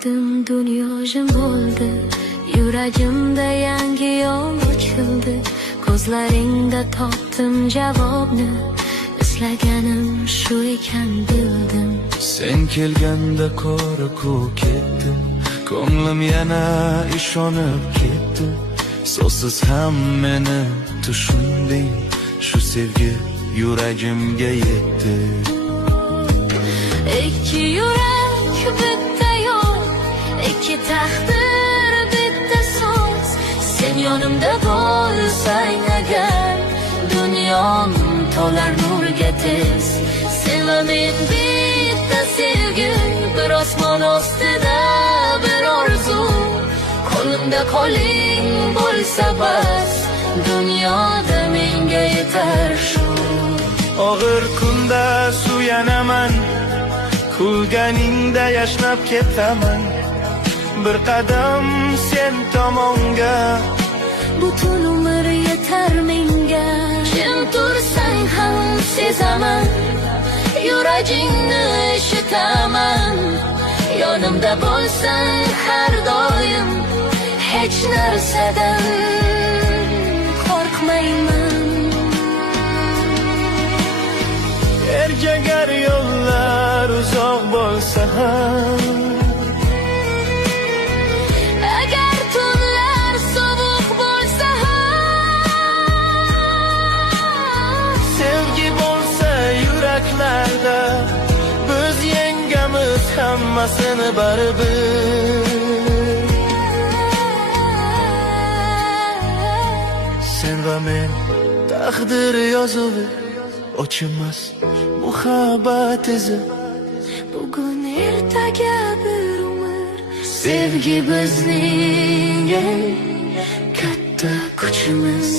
ko'rdim, dunyo jim bo'ldi. Yuragimda yangi yo'l ochildi. Ko'zlaringda topdim javobni. Izlaganim shu ekan bildim. Sen kelganda qora ko'k ketdi. Ko'nglim yana ishonib ketdi. So'zsiz ham meni tushunding. Shu sevgi yuragimga yetdi. Ikki yurak bitta yo'l, ikki taqdir bitta so'z. Sen yonimda bo'lsang agar, dunyom to'lar nurga tez. Sen va men bitta sevgi, bir osmon ostida bir orzu. Qo'limda qo'ling bo'lsa bas, dunyoda menga yetar shu. Og'ir kunda suyanaman, kulganingda yashnab ketaman. Bir qadam sen tomonga, butun umr yetar menga. Kim tursang ham sezaman, yuragingni eshitaman. Yonimda bo'lsang har doim, hech narsadan qo'rqmayman. Ergagar yo'llar uzoq bo'lsa ham, agar tunlar sovuq bo'lsa ham, sevgi bo'lsa yuraklarda, biz yengamiz hammasini baribir. Sen va men taqdir yozuvi, ochilmas muhabbat izi. bugun ertaga bir umr. Sevgi bizning eng katta kuchimiz.